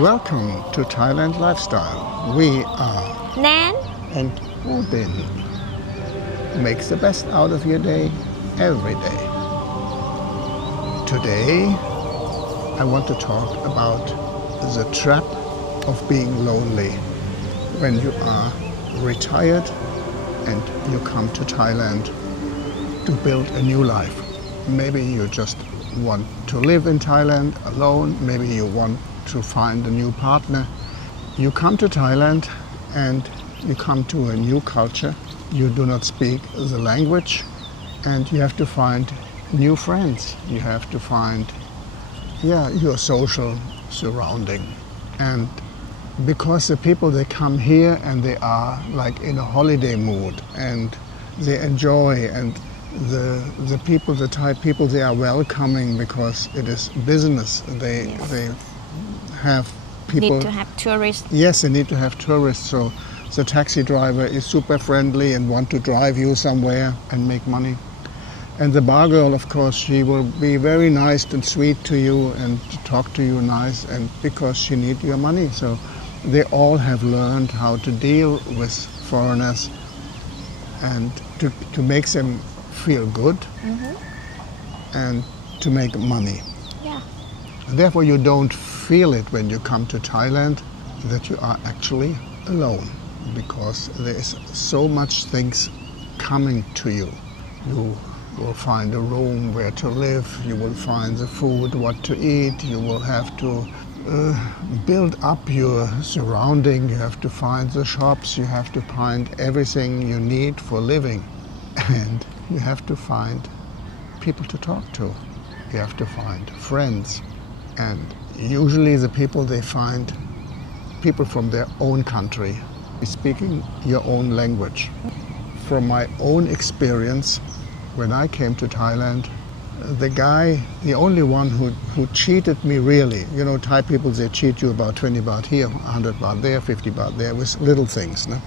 Welcome to Thailand Lifestyle. We are Nan and Odin. Makes the best out of your day every day. Today I want to talk about the trap of being lonely when you are retired and you come to Thailand to build a new life. Maybe you just want to live in Thailand alone. Maybe you want to find a new partner. You come to Thailand and you come to a new culture. You do not speak the language and you have to find new friends. You have to find your social surrounding. And because the people, they come here and they are like in a holiday mood and they enjoy, and the people, the Thai people, they are welcoming because it is business. They have people. need to have tourists. Yes, they need to have tourists. So the taxi driver is super friendly and want to drive you somewhere and make money. And the bar girl, of course, she will be very nice and sweet to you and talk to you nice, and because she needs your money. So they all have learned how to deal with foreigners and to make them feel good and to make money. Yeah. Therefore, you don't feel it when you come to Thailand that you are actually alone, because there is so much things coming to you. You will find a room where to live, you will find the food, what to eat, you will have to build up your surrounding, you have to find the shops, you have to find everything you need for living. And you have to find people to talk to. You have to find friends. And usually the people, they find people from their own country, speaking your own language. From my own experience, when I came to Thailand, the only one who cheated me really, you know, Thai people, they cheat you about 20 baht here, 100 baht there, 50 baht there, with little things. No?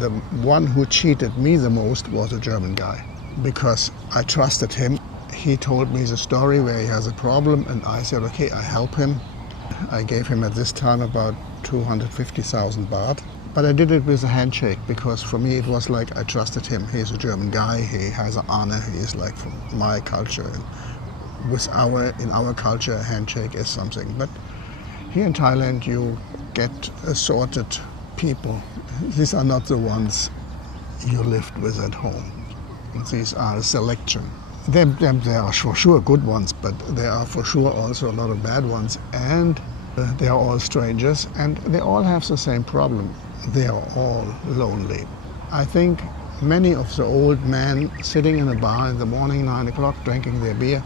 The one who cheated me the most was a German guy, because I trusted him. He told me the story where he has a problem, and I said, okay, I help him. I gave him at this time about 250,000 baht. But I did it with a handshake, because for me it was like I trusted him. He's a German guy, he has an honor, he is like from my culture. And in our culture, a handshake is something. But here in Thailand you get assorted people. These are not the ones you lived with at home. These are a selection. There are for sure good ones, but there are for sure also a lot of bad ones. And they are all strangers, and they all have the same problem. They are all lonely. I think many of the old men sitting in a bar in the morning, 9 o'clock, drinking their beer,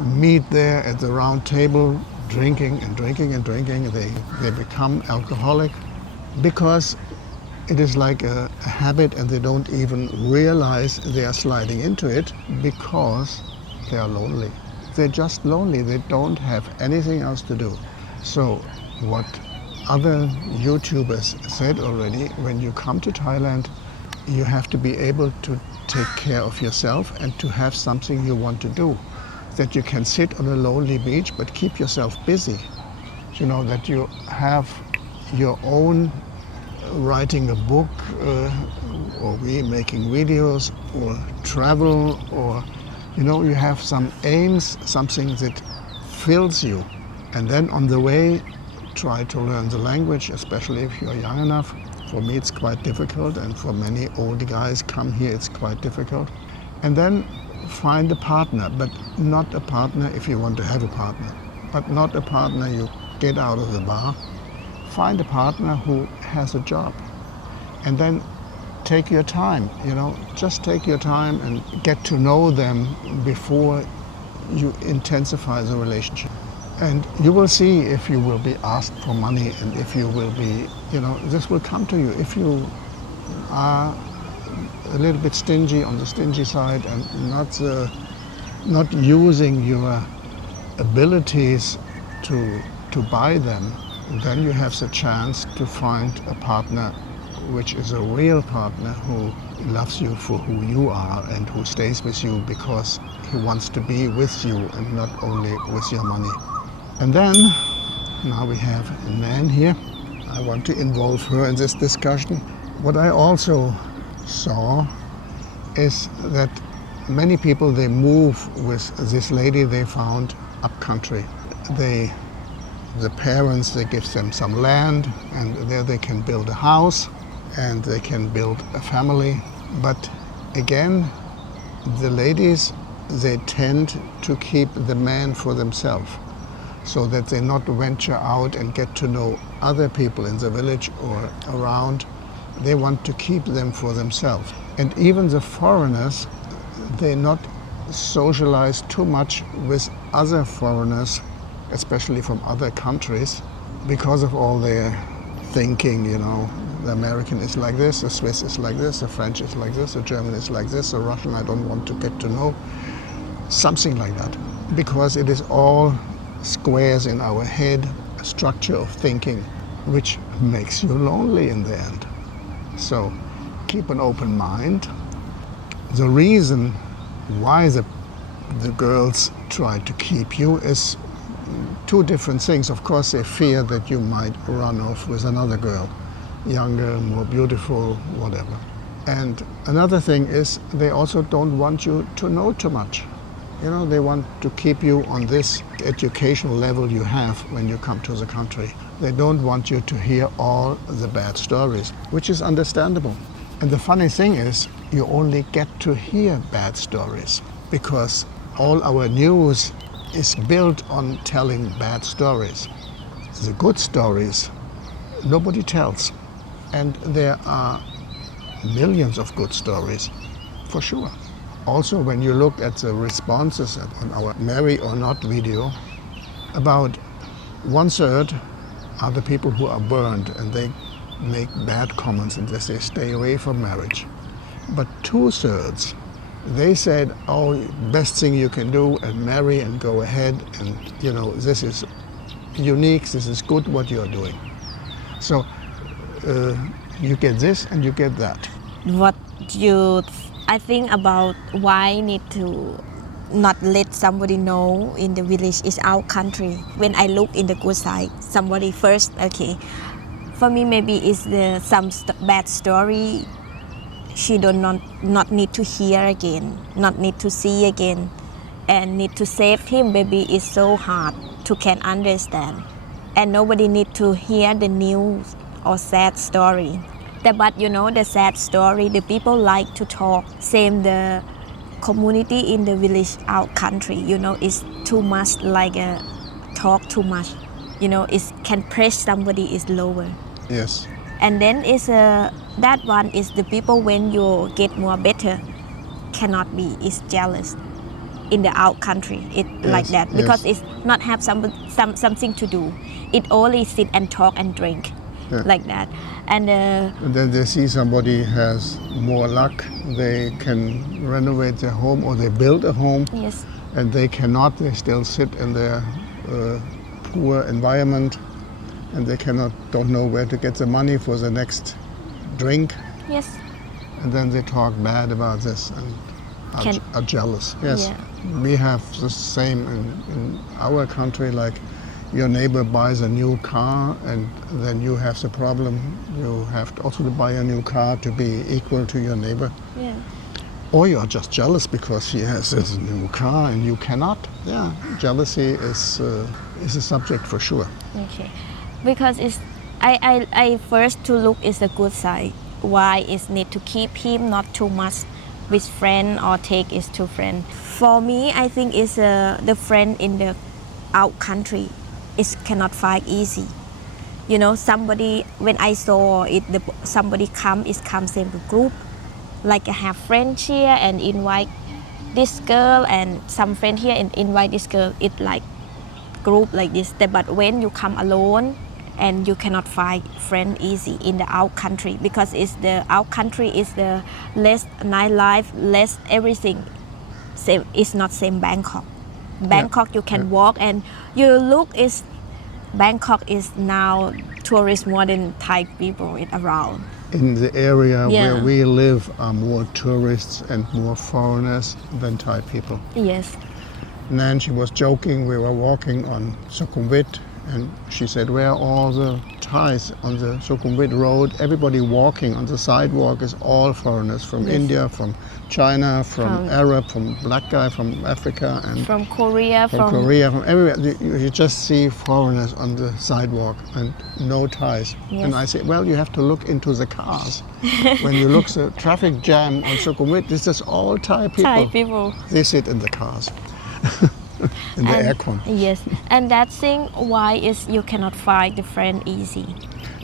meet there at the round table, drinking and drinking and drinking. They become alcoholic because it is like a habit, and they don't even realize they are sliding into it because they are lonely. They're just lonely. They don't have anything else to do. So what other YouTubers said already, when you come to Thailand, you have to be able to take care of yourself and to have something you want to do. That you can sit on a lonely beach but keep yourself busy. You know, that you have your own writing a book, or making videos, or travel, or you have some aims, something that fills you. And then on the way, try to learn the language, especially if you're young enough. For me it's quite difficult, and for many old guys come here it's quite difficult. And then find a partner, but not a partner if you want to have a partner, but not a partner you get out of the bar. Find a partner who has a job, and then take your time, just take your time and get to know them before you intensify the relationship. And you will see if you will be asked for money, and if you will be, this will come to you. If you are a little bit stingy, on the stingy side, and not using your abilities to buy them, then you have the chance to find a partner which is a real partner who loves you for who you are and who stays with you because he wants to be with you and not only with your money. And then Now we have Nan here. I want to involve her in this discussion. What I also saw is that many people, they move with this lady they found up country. The parents, they give them some land, and there they can build a house and they can build a family. But again, the ladies, they tend to keep the man for themselves, so that they not venture out and get to know other people in the village or around. They want to keep them for themselves. And even the foreigners, they not socialize too much with other foreigners, especially from other countries, because of all their thinking, you know. The American is like this, the Swiss is like this, the French is like this, the German is like this, the Russian I don't want to get to know. Something like that. Because it is all squares in our head, a structure of thinking, which makes you lonely in the end. So keep an open mind. The reason why the girls try to keep you is two different things. Of course, they fear that you might run off with another girl, younger, more beautiful, whatever. And another thing is they also don't want you to know too much. You know, they want to keep you on this educational level you have when you come to the country. They don't want you to hear all the bad stories, which is understandable. And the funny thing is, you only get to hear bad stories because all our news is built on telling bad stories. The good stories, nobody tells. And there are millions of good stories, for sure. Also, when you look at the responses on our Marry or Not video, about 1/3 are the people who are burned and they make bad comments and they say stay away from marriage. But 2/3, they said, oh, best thing you can do and marry and go ahead, and you know, this is unique, this is good what you're doing. So you get this and you get that. What I think about why need to not let somebody know in the village is our country. When I look in the good side, somebody first, okay. For me, maybe it's some bad story she not need to hear again, not need to see again, and need to save him. Maybe it's so hard to can understand, and nobody need to hear the news or sad story. But you know, the sad story, the people like to talk. Same the community in the village, our country, you know, is too much like talk too much. You know, it can press somebody is lower. Yes. And then that one is the people when you get more better cannot be, is jealous. In the out country, it yes, like that because yes. It's not have something to do. It only sit and talk and drink. Yeah. Like that, and then they see somebody has more luck, they can renovate their home or they build a home. Yes. And they cannot, they still sit in their poor environment and they don't know where to get the money for the next drink. Yes. And then they talk bad about this and are jealous. Yes. Yeah. We have the same in our country, like your neighbor buys a new car and then you have the problem. You have also to buy a new car to be equal to your neighbor. Yeah. Or you are just jealous because she has this new car and you cannot. Yeah, jealousy is a subject for sure. Okay, because I first to look is the good side. Why is need to keep him not too much with friend or take is to friend. For me, I think is the friend in the out country. It cannot find easy. You know, somebody, when I saw it, somebody comes in the group, like I have friends here and invite this girl and some friend here and invite this girl, it like group like this. But when you come alone and you cannot find friend easy in the out country because the out country is the less nightlife, less everything. Same, it's not same Bangkok. Bangkok, you can walk and you look is Bangkok is now tourists more than Thai people around. In the area where we live are more tourists and more foreigners than Thai people. Yes. Nan, she was joking, we were walking on Sukhumvit And she said, where are all the Thais on the Sukhumvit road? Everybody walking on the sidewalk is all foreigners from Yes. India, from China, from From- Arab, from black guy, from Africa, and From Korea, from Korea, from everywhere. You just see foreigners on the sidewalk and no Thais. Yes. And I say, well, you have to look into the cars. When you look the traffic jam on Sukhumvit, this is all Thai people. Thai people. They sit in the cars, in the aircon. Yes, and that thing why is you cannot find the friend easy.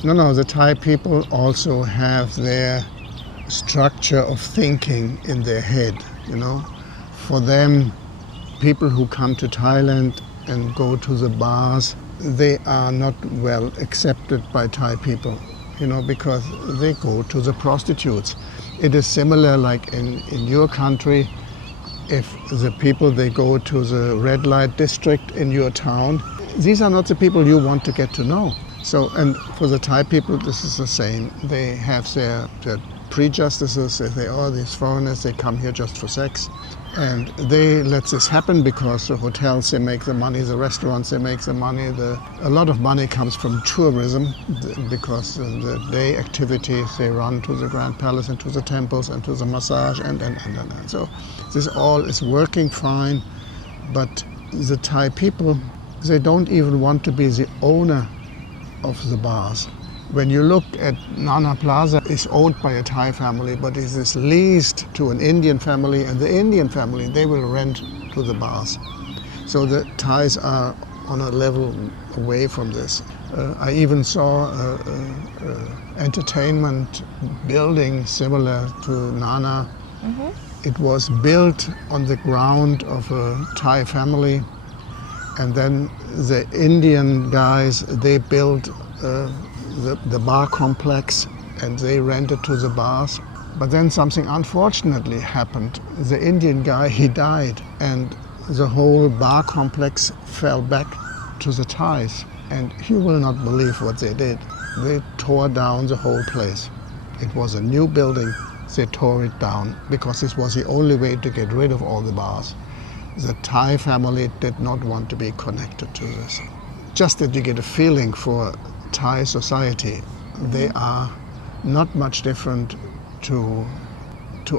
No, the Thai people also have their structure of thinking in their head, you know. For them, people who come to Thailand and go to the bars, they are not well accepted by Thai people, you know, because they go to the prostitutes. It is similar like in your country, if the people, they go to the red light district in your town, these are not the people you want to get to know. So, and for the Thai people, this is the same. They have their prejudices. They say, oh, these foreigners, they come here just for sex. And they let this happen because the hotels, they make the money, the restaurants, they make the money. A lot of money comes from tourism because the day activities, they run to the Grand Palace and to the temples and to the massage and. So this all is working fine, but the Thai people, they don't even want to be the owner of the bars. When you look at Nana Plaza, it's owned by a Thai family, but it is leased to an Indian family, and the Indian family, they will rent to the bars. So the Thais are on a level away from this. I even saw an entertainment building similar to Nana. Mm-hmm. It was built on the ground of a Thai family, and then the Indian guys, they built the bar complex and they rented to the bars. But then something unfortunately happened. The Indian guy, he died, and the whole bar complex fell back to the Thais. And you will not believe what they did. They tore down the whole place. It was a new building. They tore it down because this was the only way to get rid of all the bars. The Thai family did not want to be connected to this. Just that you get a feeling for Thai society. They are not much different to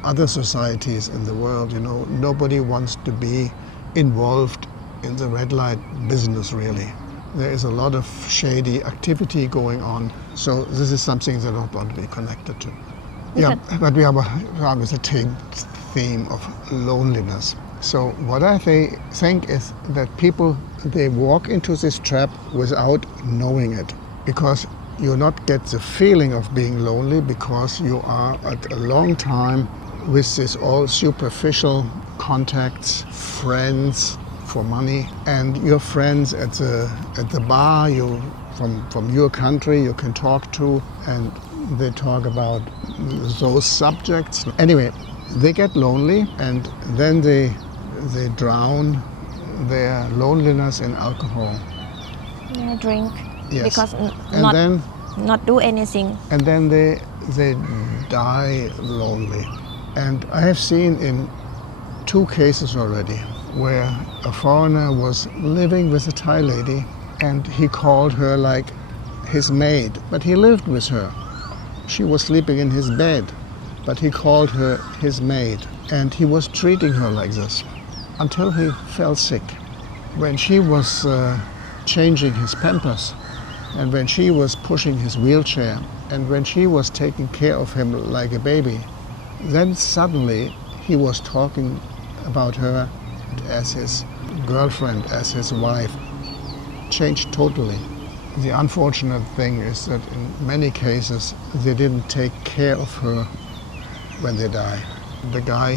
other societies in the world. You know, nobody wants to be involved in the red light business, really. There is a lot of shady activity going on. So this is something they don't want to be connected to. Yeah, but we have a theme of loneliness. So what I think is that people, they walk into this trap without knowing it, because you not get the feeling of being lonely because you are at a long time with this all superficial contacts, friends for money, and your friends at the bar, you from your country you can talk to, and they talk about those subjects. Anyway, they get lonely, and then they drown their loneliness in alcohol. Yeah, drink. Yes. Because and not do anything. And then they die lonely. And I have seen in 2 cases already where a foreigner was living with a Thai lady and he called her like his maid, but he lived with her. She was sleeping in his bed, but he called her his maid, and he was treating her like this until he fell sick. When she was changing his pampers, and when she was pushing his wheelchair, and when she was taking care of him like a baby, then suddenly he was talking about her as his girlfriend, as his wife. Changed totally. The unfortunate thing is that in many cases they didn't take care of her when they died. The guy,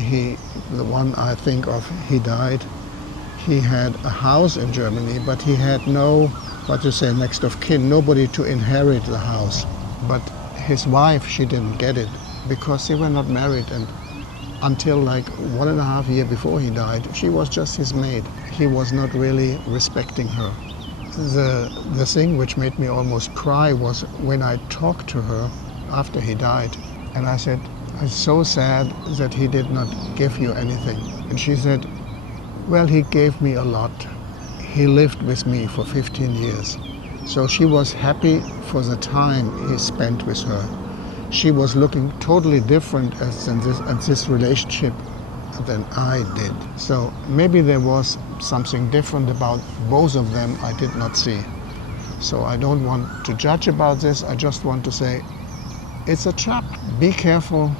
the one I think of, he died. He had a house in Germany, but he had no, next of kin, nobody to inherit the house. But his wife, she didn't get it because they were not married, and until like 1.5 years before he died, she was just his maid. He was not really respecting her. The thing which made me almost cry was when I talked to her after he died, and I said, "It's so sad that he did not give you anything." And she said, "Well, he gave me a lot. He lived with me for 15 years. So she was happy for the time he spent with her. She was looking totally different at this relationship than I did. So maybe there was something different about both of them I did not see. So I don't want to judge about this. I just want to say it's a trap. Be careful.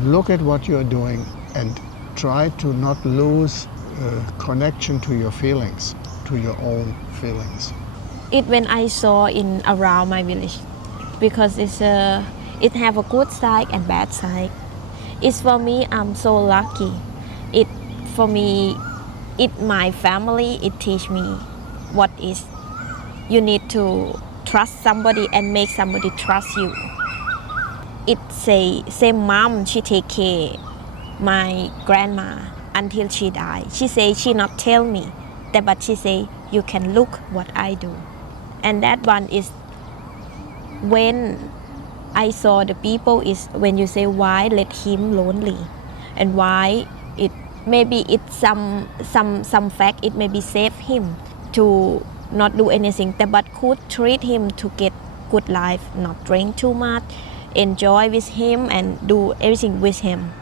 Look at what you're doing and try to not lose connection to your feelings, to your own feelings. It when I saw in around my village, because it have a good side and bad side. It's for me, I'm so lucky. It for me, my family, it teach me what is you need to trust somebody and make somebody trust you. It say mom, she take care my grandma until she died. She say she not tell me, but she say you can look what I do. And that one is when I saw the people is when you say why let him lonely, and why it maybe it's some fact it maybe save him to not do anything, but could treat him to get good life, not drink too much, enjoy with him and do everything with him,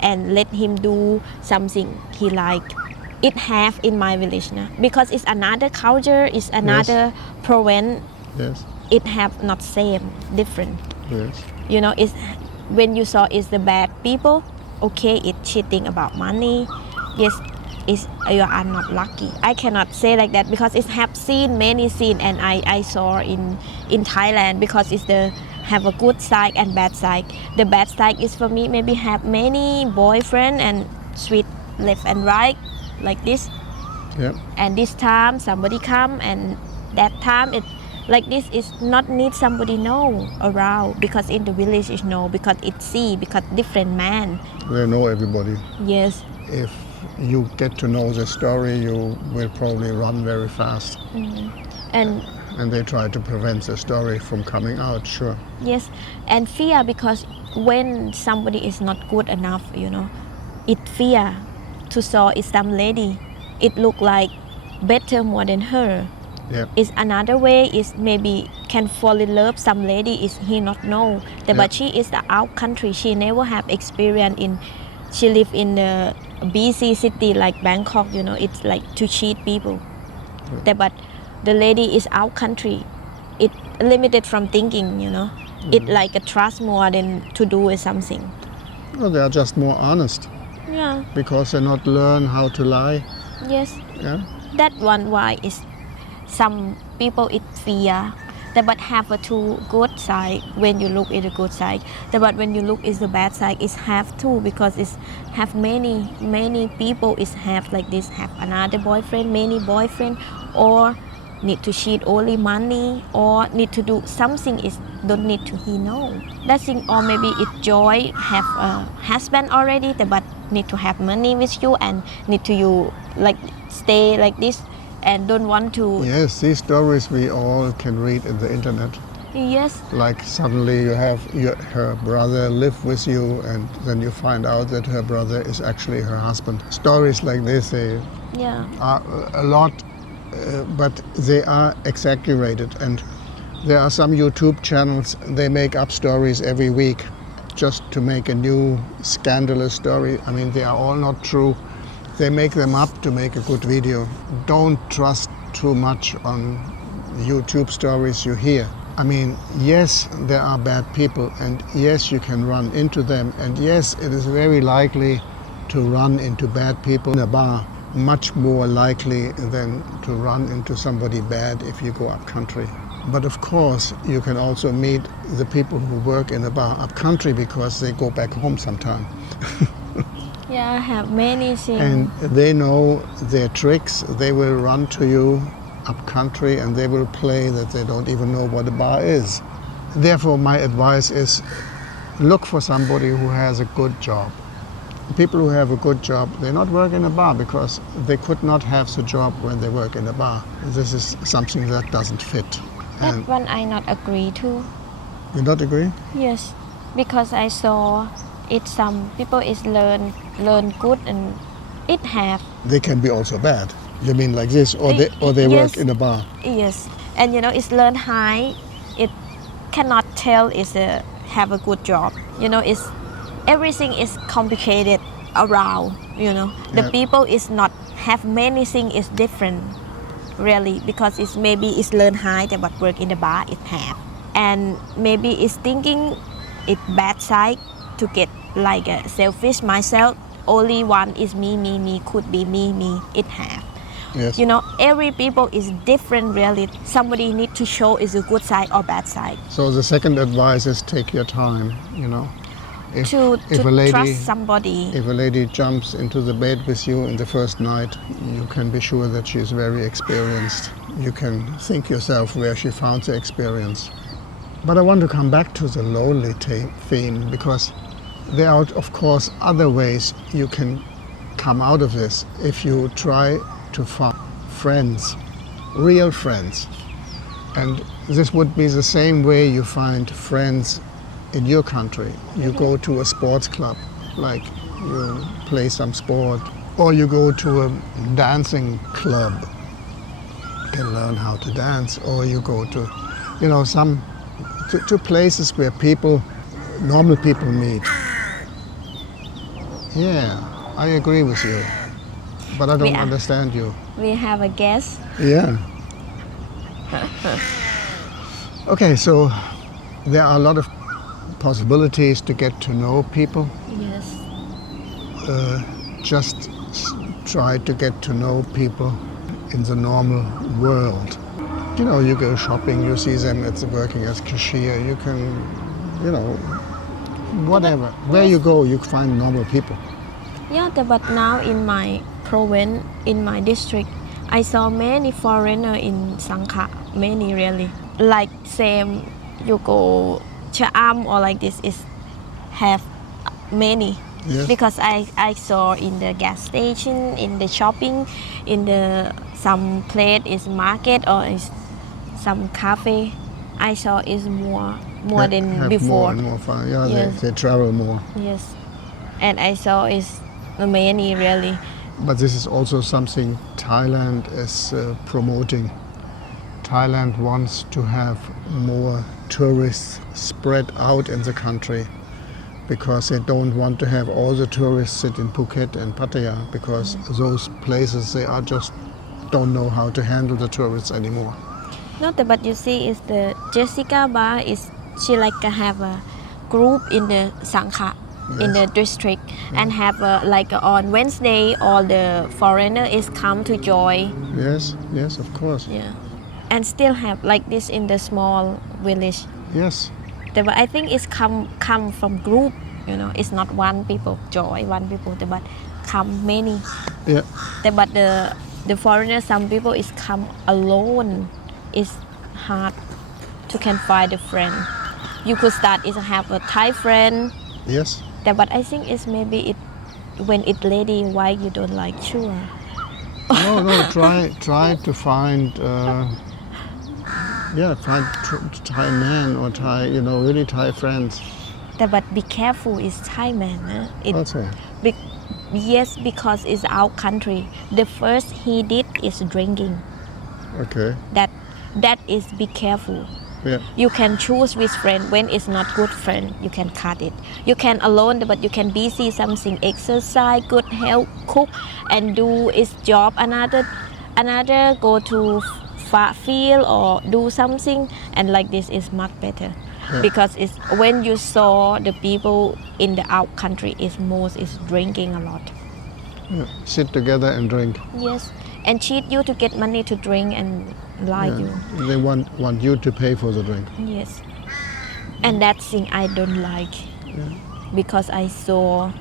and let him do something he like. It have in my village now because it's another culture, it's another province. Yes. It have not same, different. Yes. You know, it's when you saw it's the bad people. Okay, it's cheating about money. Yes, it's you are not lucky. I cannot say like that because it have seen many scene and I saw in Thailand because it's the have a good side and bad side. The bad side is for me maybe have many boyfriend and sweet left and right like this. Yep. And this time somebody come and that time it like this is not need somebody know around because in the village is know because it see because different man. They know everybody. Yes. If you get to know the story, you will probably run very fast. And they try to prevent the story from coming out, sure. yes, and fear because when somebody is not good enough, you know, it fear to saw is some lady. It look like better more than her. Yep. Is another way is maybe can fall in love some lady is he not know. But she is the out country. She never have experience in. She live in the BC city like Bangkok. You know, it's like to cheat people. But the lady is out country. It limited from thinking. You know, it like a trust more than to do with something. Well, they are just more honest. Yeah. Because they not learn how to lie. Yes. Yeah. That one why is. Some people it fear, but have a two good side when you look at the good side. But when you look is the bad side, it's have two because it's have many people is have like this have another boyfriend, many boyfriend, or need to cheat only money, or need to do something is don't need to he know. That thing or maybe it joy have a husband already, but need to have money with you and need to you like stay like this. And don't want to. Yes, these stories we all can read in the internet. Yes. Like suddenly you have her brother live with you and then you find out that her brother is actually her husband. Stories like this, they are a lot, but they are exaggerated. And there are some YouTube channels, they make up stories every week just to make a new scandalous story. I mean, they are all not true. They make them up to make a good video. Don't trust too much on YouTube stories you hear. I mean, yes, there are bad people, and yes, you can run into them, and yes, it is very likely to run into bad people in a bar. Much more likely than to run into somebody bad if you go up country. But of course, you can also meet the people who work in a bar up country because they go back home sometime. Yeah, I have many things. And they know their tricks. They will run to you up country and they will play that they don't even know what a bar is. Therefore, my advice is look for somebody who has a good job. People who have a good job, they not work in a bar because they could not have the job when they work in a bar. This is something that doesn't fit. That one I not agree to. You not agree? Yes, because I saw it some people is learn good and it have. They can be also bad. You mean like this, or they yes, work in a bar? Yes, and it's learn high. It cannot tell is a have a good job. It's everything is complicated around. The Yeah. people is not have many things is different really because it's learn high but work in the bar it have, and maybe it's thinking it bad side to get like a selfish myself. Only one is me could be me it have. Yes. Every people is different really. Somebody need to show is a good side or bad side. So the second advice is take your time. If, To if a lady, trust somebody. if a lady jumps into the bed with you in the first night, you can be sure that she's very experienced. You can think yourself where she found the experience. But I want to come back to the lonely theme because there are, of course, other ways you can come out of this if you try to find friends, real friends. And this would be the same way you find friends in your country. You go to a sports club, like you play some sport, or you go to a dancing club, you can learn how to dance, or you go to, to places where normal people meet. Yeah, I agree with you, but I don't understand you. We have a guest. Yeah. Okay, so there are a lot of possibilities to get to know people. Yes. Just try to get to know people in the normal world. You go shopping, you see them working as cashier, you can, whatever. Where you go, you find normal people. Yeah, but now in my province, in my district, I saw many foreigner in Sangha, many really. Like same, you go Cha'am or like this is have many. Yes. Because I saw in the gas station, in the shopping, in the some place is market or is some cafe. I saw is more than have before. More and more fun. Yeah, Yes. they travel more. Yes, and I saw is many really. But this is also something Thailand is promoting. Thailand wants to have more tourists spread out in the country because they don't want to have all the tourists sit in Phuket and Pattaya because those places they are just don't know how to handle the tourists anymore. No, but you see, is the Jessica Bar is she like have a group in the Sangha, in the district, and have like on Wednesday all the foreigner is come to join. Yes, of course. Yeah, and still have like this in the small village. Yes. But I think it's come from group. It's not one people join one people, but come many. Yeah. But the foreigner, some people is come alone. It's hard to can find a friend. You could start is have a Thai friend. Yes. But I think it's maybe it when it lady why you don't like sure. No. Try to find. Find Thai man or Thai, really Thai friends. But be careful, is Thai man. Also. Yes, because it's our country. The first he did is drinking. Okay. That is be careful. Yeah. You can choose with friend when it's not good friend. You can cut it. You can alone, but you can busy something, exercise, good health, cook, and do his job. Another go to far field or do something, and like this is much better. Yeah. Because it's when you saw the people in the out country is drinking a lot. Yeah. Sit together and drink. Yes, and cheat you to get money to drink and lie you. They want you to pay for the drink. Yes, and that thing I don't like. Yeah. Because I saw,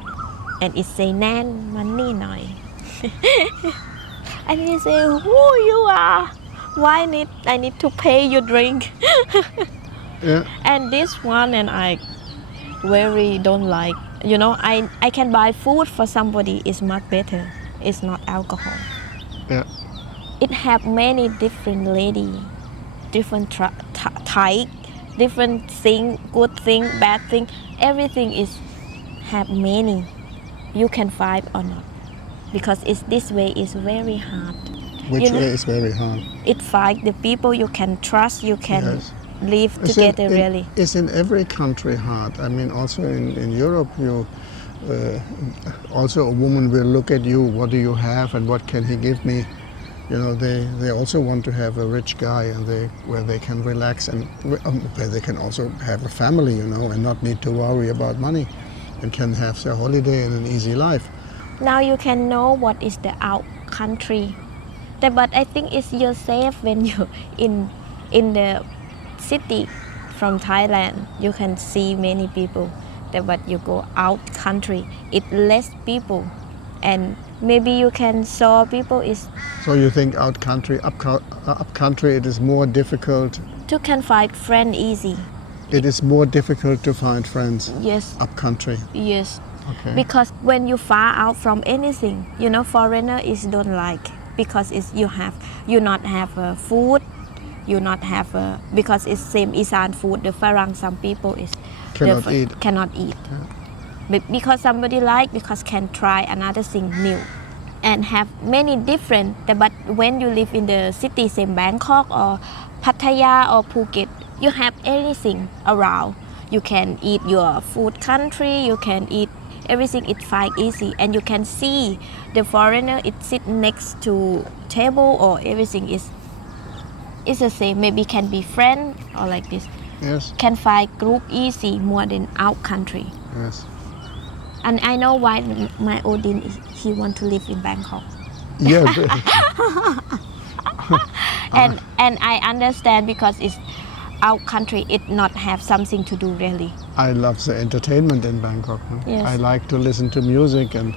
and it say Nan, money nai. And he say, who you are? Why I need to pay your drink? Yeah. And this one, and I very don't like. I can buy food for somebody is much better. It's not alcohol. Yeah. It have many different lady, different type, different thing, good thing, bad thing. Everything is have many. You can find or not, because it's this way is very hard. Which you know, way is very hard. it find the people you can trust, you can Yes. live together really. It's in every country hard. I mean, also in Europe, also a woman will look at you, what do you have and what can he give me? You know, they also want to have a rich guy and where they can relax and where they can also have a family, you know, and not need to worry about money and can have their holiday and an easy life. Now you can know what is the out country. But I think it's you're safe when you in the city from Thailand. You can see many people. But you go out country, it less people, and maybe you can saw people is. So you think out country, up country, it is more difficult. You can find friend easy. It is more difficult to find friends. Yes. Up country. Yes. Okay. Because when you far out from anything, you know, foreigner is don't like because it's you not have food, you not have because it's same Isan food. The Farang some people is cannot eat. Yeah. But because somebody like because can try another thing new, and have many different. But when you live in the city, same Bangkok or Pattaya or Phuket, you have anything around. You can eat your food country. You can eat everything. It's fine easy, and you can see the foreigner. It sit next to table or everything is the same. Maybe can be friend or like this. Yes. Can find group easy more than out country. Yes. And I know why my Odin he want to live in Bangkok. Yeah. and I understand because it's out country. It not have something to do really. I love the entertainment in Bangkok. No? Yes. I like to listen to music, and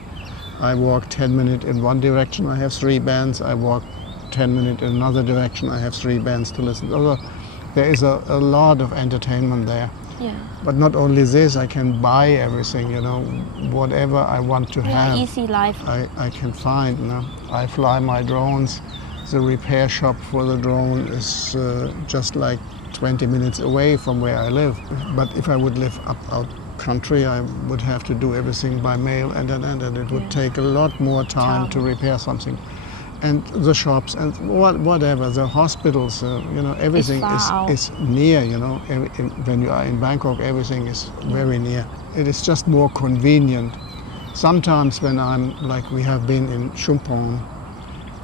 I walk 10 minutes in one direction. I have 3 bands. I walk 10 minutes in another direction. I have 3 bands to listen to. Although there is a lot of entertainment there. Yeah. But not only this, I can buy everything, you know, whatever I want to have. Easy life. I can find, you know. I fly my drones. The repair shop for the drone is just like 20 minutes away from where I live. But if I would live out country, I would have to do everything by mail, and it would take a lot more time to repair something. And the shops and whatever, the hospitals, you know, everything is near, you know. When you are in Bangkok, everything is very near. It is just more convenient. Sometimes when I'm, like we have been in Chumpon,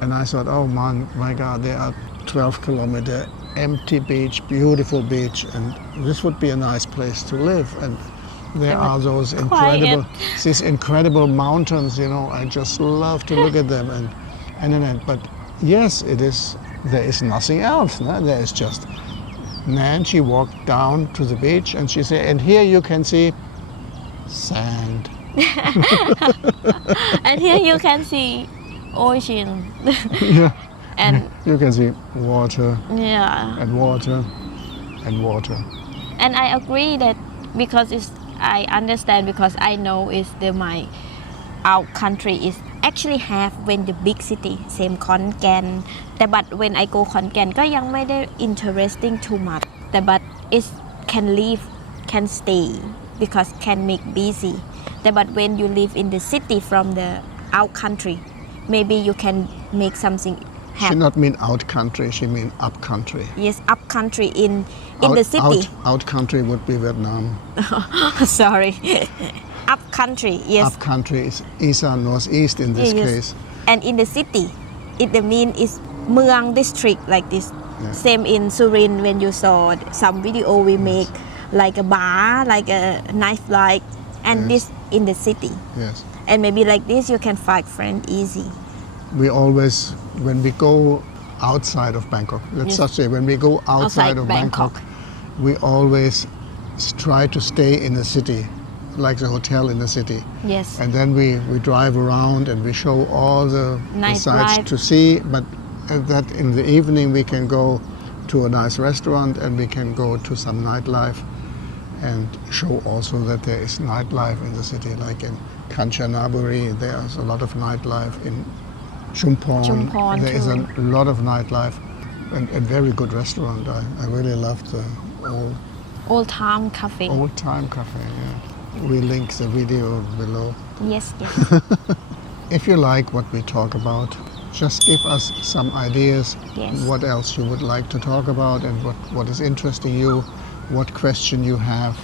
and I thought, oh man, my God, there are 12 kilometer empty beach, beautiful beach, and this would be a nice place to live. And there are those incredible mountains, you know. I just love to look at them. But yes, there is nothing else. No? There is just Nan. She walked down to the beach and she said, and here you can see sand. And here you can see ocean. Yeah. And you can see water. Yeah. And water and water. And I agree that because I understand because I know my out country is actually have when the big city same ขอนแก่น but when I go ขอนแก่นก็ยังไม่ได้ interesting too much but it can live can stay because can make busy but when you live in the city from the out country maybe you can make something happen. She not mean out country, she mean up country. Yes, up country in the city. Out country would be Vietnam. Sorry. Up country, yes. Up country is Isan, northeast in this case. And in the city, it mean is Muang district like this. Yeah. Same in Surin when you saw some video we make like a bar, like a nightlife, and this in the city. Yes. And maybe like this you can find friend easy. We always, when we go outside of Bangkok, let's just say when we go outside of Bangkok, we always try to stay in the city, like the hotel in the city. Yes. And then we drive around and we show all the sites to see, but that in the evening we can go to a nice restaurant and we can go to some nightlife and show also that there is nightlife in the city, like in Kanchanaburi, there's a lot of nightlife. In Chumpon there is a lot of nightlife and a very good restaurant. I really love the Old Time Cafe. Old Time Cafe, yeah. We link the video below. Yes. If you like what we talk about, Just give us some ideas. Yes. What else you would like to talk about, and what is interesting you, what question you have.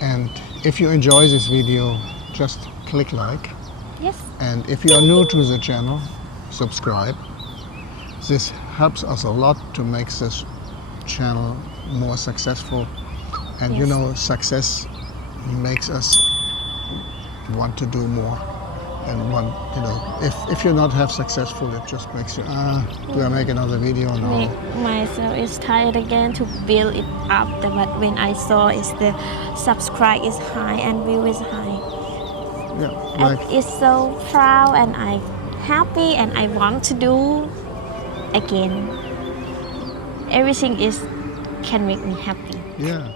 And if you enjoy this video, just click like. Yes. And if you are new to the channel, subscribe. This helps us a lot to make this channel more successful. And you Yes. know, success makes us want to do more. And want, you know, if you're not half successful, it just makes you, do I make another video? No. Make myself is tired again to build it up. But when I saw is the subscribe is high and view is high, Yeah, and like, it's so proud and I happy and I want to do again. Everything is can make me happy. yeah.